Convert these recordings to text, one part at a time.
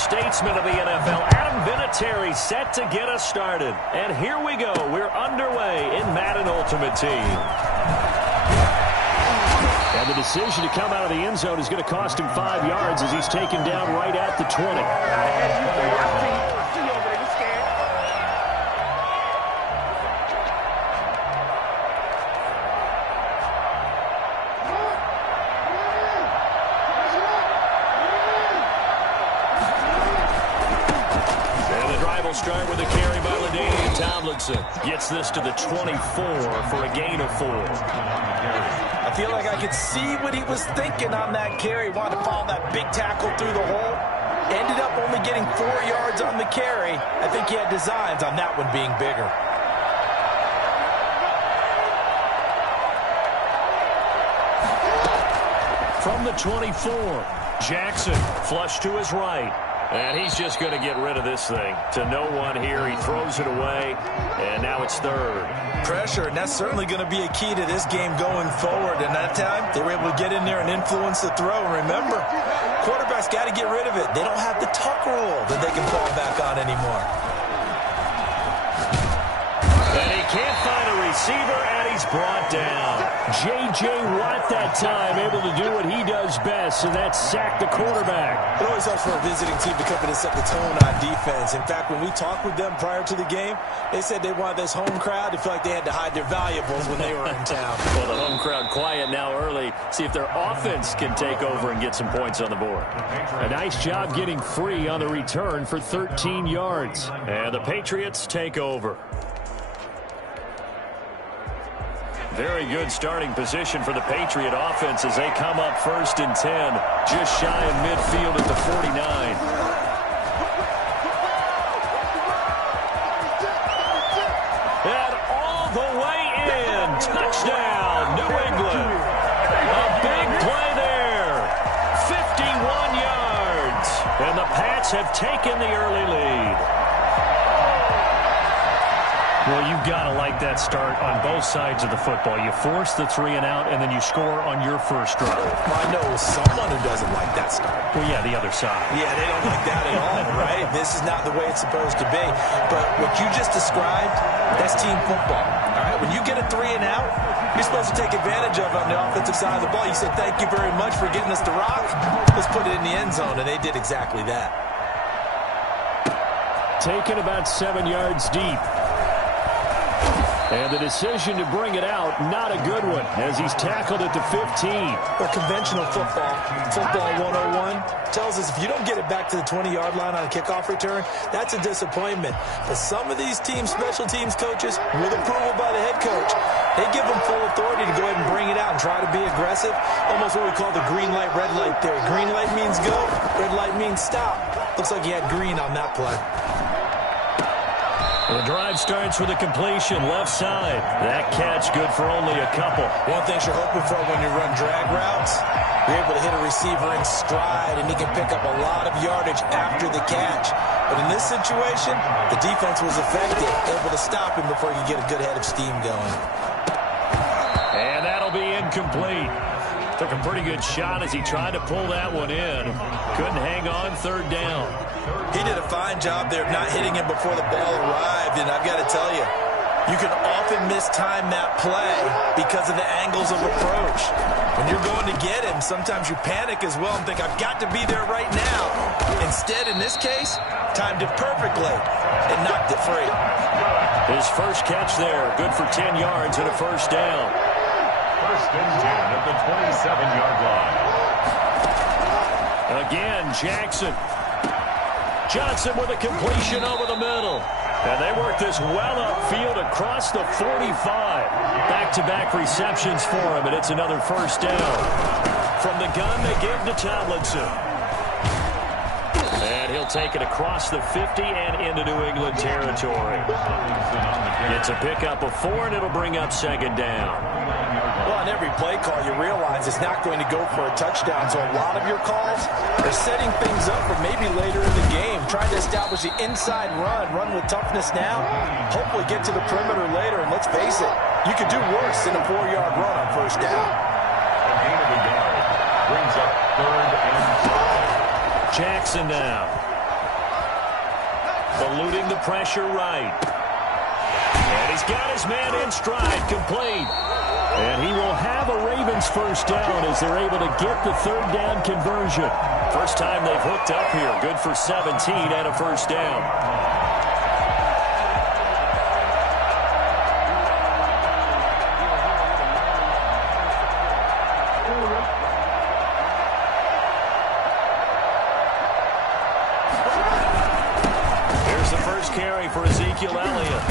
statesman of the NFL, Adam Vinatieri, set to get us started. And here we go. We're underway in Madden Ultimate Team. And the decision to come out of the end zone is going to cost him 5 yards as he's taken down right at the 20. Start with a carry by LaDainian Tomlinson. Gets this to the 24 for a gain of 4. I feel like I could see what he was thinking on that carry. Wanted to follow that big tackle through the hole. Ended up only getting 4 yards on the carry. I think he had designs on that one being bigger. From the 24, Jackson flush to his right. And he's just going to get rid of this thing. To no one here. He throws it away. And now it's third. Pressure, and that's certainly going to be a key to this game going forward. And that time, they were able to get in there and influence the throw. And remember, quarterbacks got to get rid of it. They don't have the tuck rule that they can fall back on anymore. And he can't find a receiver, and he's brought down. J.J. Watt that time able to do what he does best, and that's sack the quarterback. It always helps for a visiting team to come in and set the tone on defense. In fact, when we talked with them prior to the game, they said they wanted this home crowd to feel like they had to hide their valuables when they were in town. Well, the home crowd quiet now early. See if their offense can take over and get some points on the board. A nice job getting free on the return for 13 yards. And the Patriots take over. Very good starting position for the Patriot offense as they come up 1st and 10, just shy of midfield at the 49. And all the way in, touchdown, New England. A big play there, 51 yards. And the Pats have taken the early lead. Well, you've got to like that start on both sides of the football. You force the 3 and out, and then you score on your first drive. Well, I know someone who doesn't like that start. Well, yeah, the other side. Yeah, they don't like that at all, right? This is not the way it's supposed to be. But what you just described, that's team football. All right, when you get a 3 and out, you're supposed to take advantage of it on the offensive side of the ball. You said, thank you very much for getting us the rock. Let's put it in the end zone, and they did exactly that. Taken about 7 yards deep. And the decision to bring it out, not a good one, as he's tackled at the 15. Or conventional football 101, tells us if you don't get it back to the 20-yard line on a kickoff return, that's a disappointment. But some of these teams, special teams coaches, with approval by the head coach, they give them full authority to go ahead and bring it out and try to be aggressive. Almost what we call the green light, red light theory. Green light means go, red light means stop. Looks like he had green on that play. The drive starts with a completion, left side. That catch good for only a couple. One thing you're hoping for when you run drag routes, you're able to hit a receiver in stride, and he can pick up a lot of yardage after the catch. But in this situation, the defense was effective, able to stop him before he could get a good head of steam going. And that'll be incomplete. Took a pretty good shot as he tried to pull that one in. Couldn't hang on, 3rd down. He did a fine job there of not hitting him before the ball arrived, and I've got to tell you, you can often mistime that play because of the angles of approach. When you're going to get him, sometimes you panic as well and think, I've got to be there right now. Instead, in this case, timed it perfectly and knocked it free. His first catch there, good for 10 yards and a 1st down. 1st and 10 at the 27-yard line. Again, Jackson. Johnson with a completion over the middle. And they work this well upfield across the 45. Back-to-back receptions for him, and it's another 1st down. From the gun, they give to Tomlinson. And he'll take it across the 50 and into New England territory. It's a pickup of 4, and it'll bring up 2nd down. Well, on every play call, you realize it's not going to go for a touchdown. So a lot of your calls are setting things up for maybe later in the game, trying to establish the inside run with toughness now, hopefully get to the perimeter later. And let's face it, you could do worse than a 4-yard run on 1st down. A gain of a yard brings up 3rd and 5. Jackson now. Eluding the pressure right. And he's got his man in stride, complete. And he will have a Ravens first down as they're able to get the third down conversion. First time they've hooked up here. Good for 17 and a first down. Here's the first carry for Ezekiel Elliott.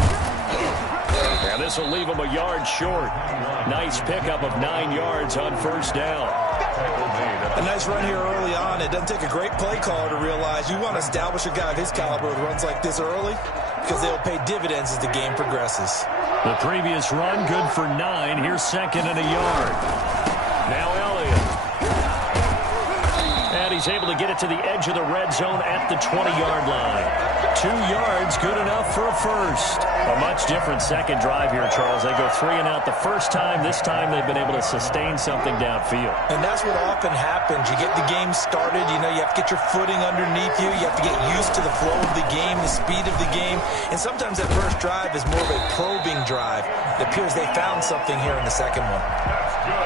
And this will leave him a yard short. Nice pickup of 9 yards on first down. A nice run here early on. It doesn't take a great play caller to realize you want to establish a guy of his caliber with runs like this early because they'll pay dividends as the game progresses. The previous run, good for 9. Here's second and a yard. Now Elliott. And he's able to get it to the edge of the red zone at the 20-yard line. 2 yards, good enough for a first. A much different second drive here, Charles. They go 3 and out the first time. This time they've been able to sustain something downfield. And that's what often happens. You get the game started. You know, you have to get your footing underneath you. You have to get used to the flow of the game, the speed of the game. And sometimes that first drive is more of a probing drive. It appears they found something here in the second one.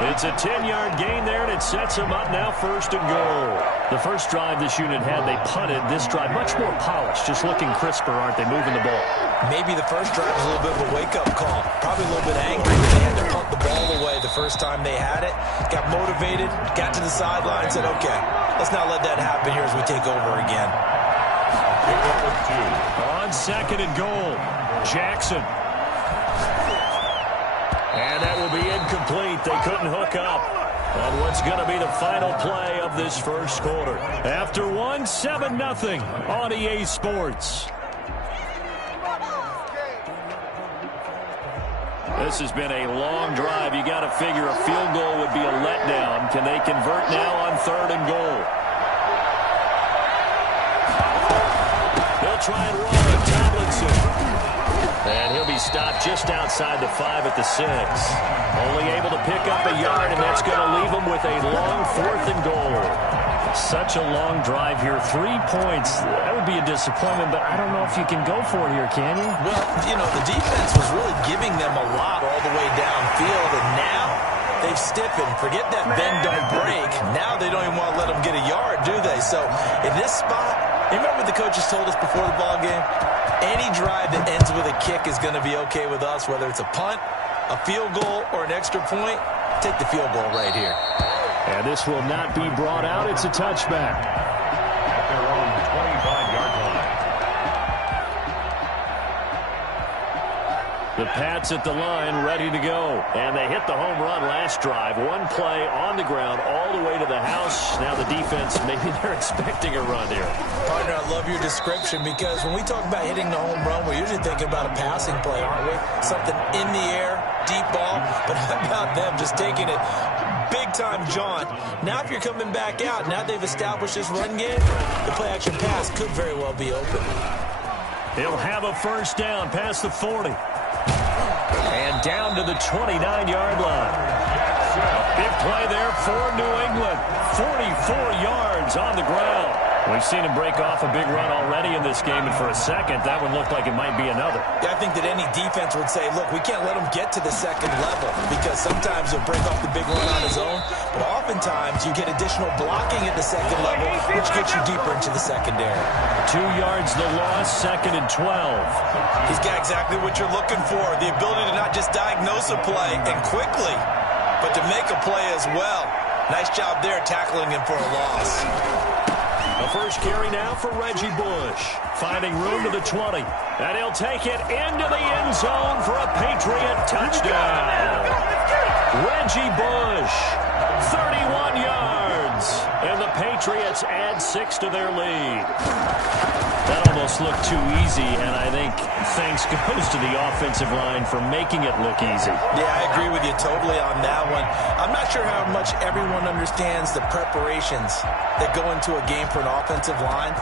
It's a 10-yard gain there, and it sets them up now first and goal. The first drive this unit had, they punted. This drive, much more polished, just looking crisper, aren't they, moving the ball? Maybe the first drive was a little bit of a wake-up call. Probably a little bit angry that they had to punt the ball away the first time they had it. Got motivated, got to the sideline, said, okay, let's not let that happen here as we take over again. On second and goal, Jackson. And that will be incomplete. They couldn't hook up on what's going to be the final play of this first quarter. After one, 7-0 on EA Sports. This has been a long drive. You got to figure a field goal would be a letdown. Can they convert now on third and goal? They'll try and roll it. Tomlinson. And he'll be stopped just outside the 5 at the 6. Only able to pick up a yard, and that's going to leave him with a long fourth and goal. Such a long drive here. 3 points. That would be a disappointment, but I don't know if you can go for it here, can you? Well, you know, the defense was really giving them a lot all the way downfield, and now they've stiffened. Forget that bend, don't break. Now they don't even want to let them get a yard, do they? So in this spot, you remember what the coaches told us before the ball game? Any drive that ends with a kick is going to be okay with us, whether it's a punt, a field goal, or an extra point. Take the field goal right here. And this will not be brought out. It's a touchback. At their own 25-yard line. The Pats at the line, ready to go. And they hit the home run last drive. One play on the ground all the way to the house. Now the defense, maybe they're expecting a run here. Partner, I love your description because when we talk about hitting the home run, we're usually thinking about a passing play, aren't we? Something in the air, deep ball. But how about them just taking it big-time jaunt? Now if you're coming back out, now they've established this run game, the play-action pass could very well be open. He'll have a first down past the 40. And down to the 29-yard line. Big play there for New England. 44 yards on the ground. We've seen him break off a big run already in this game, and for a second, that one looked like it might be another. Yeah, I think that any defense would say, look, we can't let him get to the second level because sometimes he'll break off the big run on his own, but oftentimes you get additional blocking at the second level, which gets you deeper into the secondary. 2 yards the loss, second and 12. He's got exactly what you're looking for, the ability to not just diagnose a play and quickly, but to make a play as well. Nice job there tackling him for a loss. The first carry now for Reggie Bush. Finding room to the 20. And he'll take it into the end zone for a Patriot touchdown. Reggie Bush, 31 yards. And the Patriots add 6 to their lead. That almost looked too easy, and I think thanks goes to the offensive line for making it look easy. Yeah, I agree with you totally on that one. I'm not sure how much everyone understands the preparations that go into a game for an offensive line,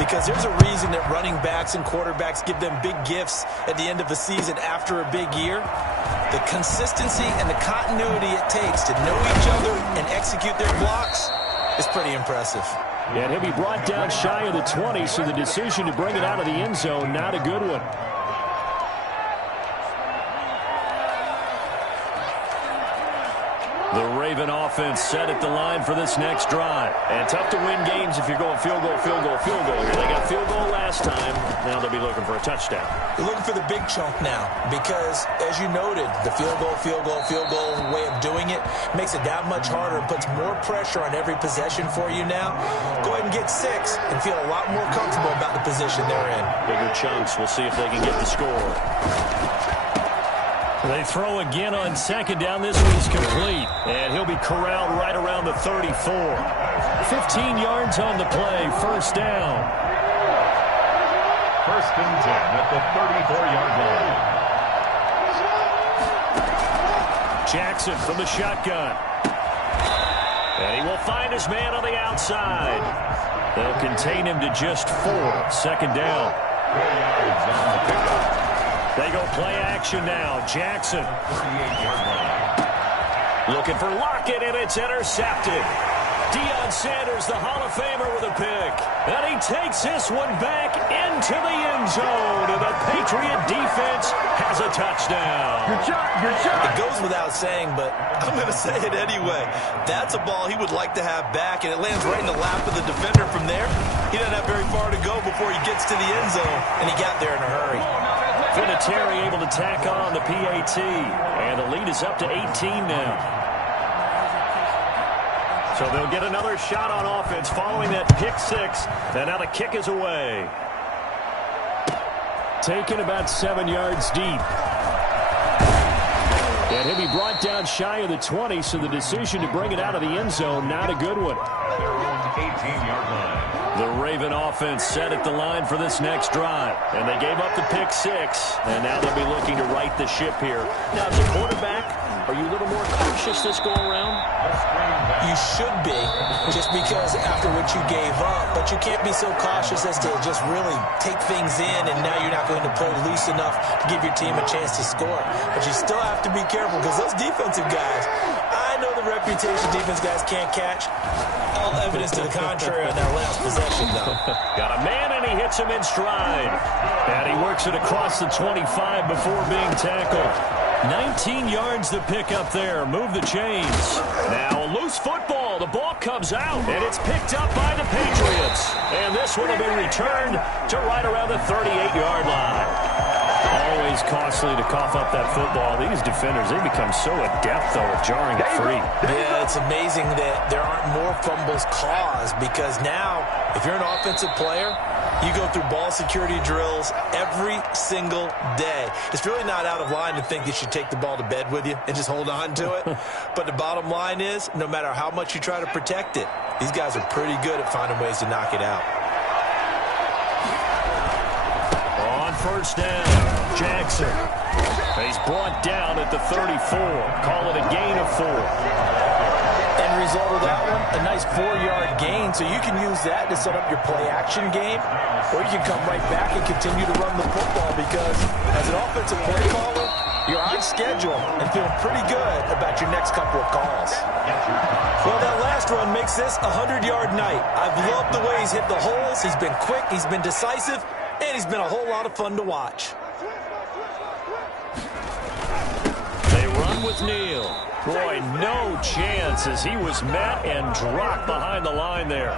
because there's a reason that running backs and quarterbacks give them big gifts at the end of the season after a big year. The consistency and the continuity it takes to know each other and execute their blocks is pretty impressive. And he'll be brought down shy of the 20, so the decision to bring it out of the end zone, not a good one. The Raven offense set at the line for this next drive. And tough to win games if you're going field goal, field goal, field goal. They got field goal last time. Now they'll be looking for a touchdown. They're looking for the big chunk now because, as you noted, the field goal way of doing it makes it that much harder and puts more pressure on every possession for you now. Go ahead and get 6 and feel a lot more comfortable about the position they're in. Bigger chunks. We'll see if they can get the score. They throw again on second down. This one's complete. And he'll be corralled right around the 34. 15 yards on the play. First down. First and 10 at the 34-yard line. Jackson from the shotgun. And he will find his man on the outside. They'll contain him to just 4. Second down. 4 yards on the pickup. They go play action now. Jackson. 38-yard line. Looking for Lockett, and it's intercepted. Deion Sanders, the Hall of Famer, with a pick. And he takes this one back into the end zone. And the Patriot defense has a touchdown. Good shot, good shot. It goes without saying, but I'm going to say it anyway. That's a ball he would like to have back, and it lands right in the lap of the defender from there. He doesn't have very far to go before he gets to the end zone, and he got there in a hurry. Vinatieri able to tack on the PAT, and the lead is up to 18 now. So they'll get another shot on offense following that pick 6, and now the kick is away. Taken about 7 yards deep. And he'll be brought down shy of the 20, so the decision to bring it out of the end zone, not a good one. Their own 18-yard line. The Raven offense set at the line for this next drive. And they gave up the pick 6. And now they'll be looking to right the ship here. Now, as a quarterback, are you a little more cautious this go around? You should be, just because after what you gave up. But you can't be so cautious as to just really take things in, and now you're not going to play loose enough to give your team a chance to score. But you still have to be careful because those defensive guys, I know the reputation defense guys can't catch. All evidence to the contrary on that last possession, though. Got a man, and he hits him in stride. And he works it across the 25 before being tackled. 19 yards to pick up there. Move the chains. Now a loose football. The ball comes out, and it's picked up by the Patriots. And this one will be returned to right around the 38-yard line. Always costly to cough up that football. These defenders, they become so adept, though, at jarring it free. Yeah, it's amazing that there aren't more fumbles caused because now, if you're an offensive player, you go through ball security drills every single day. It's really not out of line to think you should take the ball to bed with you and just hold on to it. But the bottom line is, no matter how much you try to protect it, these guys are pretty good at finding ways to knock it out. On first down, Jackson. He's brought down at the 34. Call it a gain of 4. End result of that one, a nice 4-yard gain. So you can use that to set up your play-action game, or you can come right back and continue to run the football because as an offensive play caller, you're on schedule and feeling pretty good about your next couple of calls. Well, that last run makes this a 100-yard night. I've loved the way he's hit the holes. He's been quick, he's been decisive, and he's been a whole lot of fun to watch. They run with Neal. Boy, no chance as he was met and dropped behind the line there.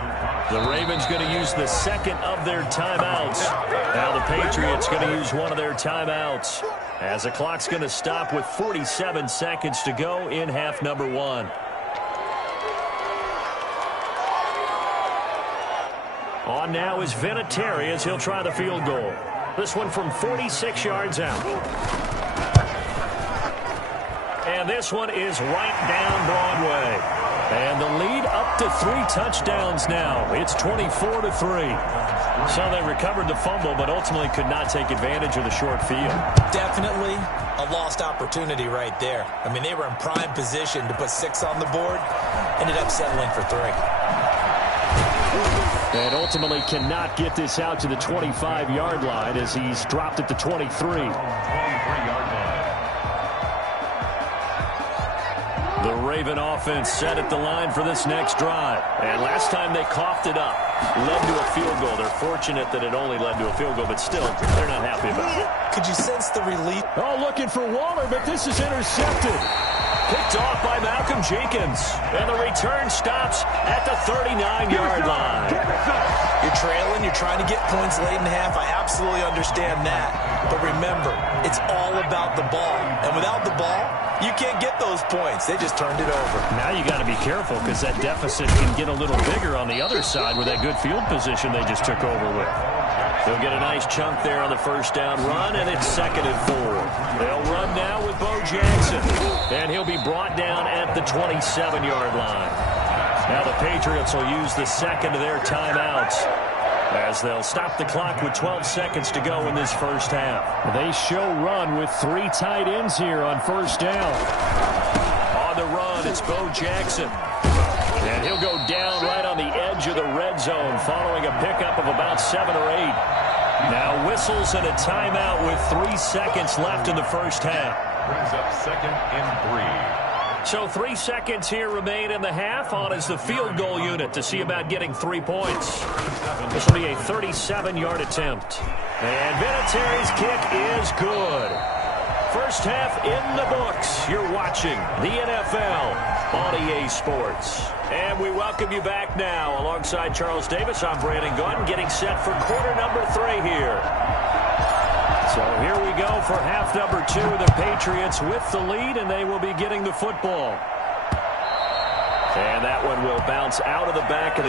The Ravens going to use the second of their timeouts. Now the Patriots going to use one of their timeouts as the clock's going to stop with 47 seconds to go in half number 1. On now is Vinatieri as he'll try the field goal. This one from 46 yards out. And this one is right down Broadway. And the lead up to 3 touchdowns now. It's 24-3. So they recovered the fumble, but ultimately could not take advantage of the short field. Definitely a lost opportunity right there. I mean, they were in prime position to put 6 on the board. Ended up settling for 3. And ultimately cannot get this out to the 25-yard line as he's dropped at the 23. 23-yard line. The Raven offense set at the line for this next drive. And last time they coughed it up, led to a field goal. They're fortunate that it only led to a field goal, but still, they're not happy about it. Could you sense the relief? Oh, looking for Waller, but this is intercepted. Picked off by Malcolm Jenkins. And the return stops at the 39-yard line. You're trailing. You're trying to get points late in half. I absolutely understand that. But remember, it's all about the ball. And without the ball, you can't get those points. They just turned it over. Now you got to be careful because that deficit can get a little bigger on the other side with that good field position they just took over with. They'll get a nice chunk there on the first down run, and it's 2nd and 4. They'll run now with Bo Jackson, and he'll be brought down at the 27-yard line. Now the Patriots will use the second of their timeouts as they'll stop the clock with 12 seconds to go in this first half. They show run with 3 tight ends here on first down. On the run, it's Bo Jackson. And he'll go down right on the edge of the red zone following a pickup of about 7 or 8. Now whistles and a timeout with 3 seconds left in the first half. Brings up 2nd and 3. So 3 seconds here remain in the half. On is the field goal unit to see about getting 3 points. This will be a 37-yard attempt. And Vinatieri's kick is good. First half in the books. You're watching the NFL on EA Sports. And we welcome you back now. Alongside Charles Davis, I'm Brandon Gunn, getting set for quarter number 3 here. So here we go for half number 2. The Patriots with the lead, and they will be getting the football. And that one will bounce out of the back of the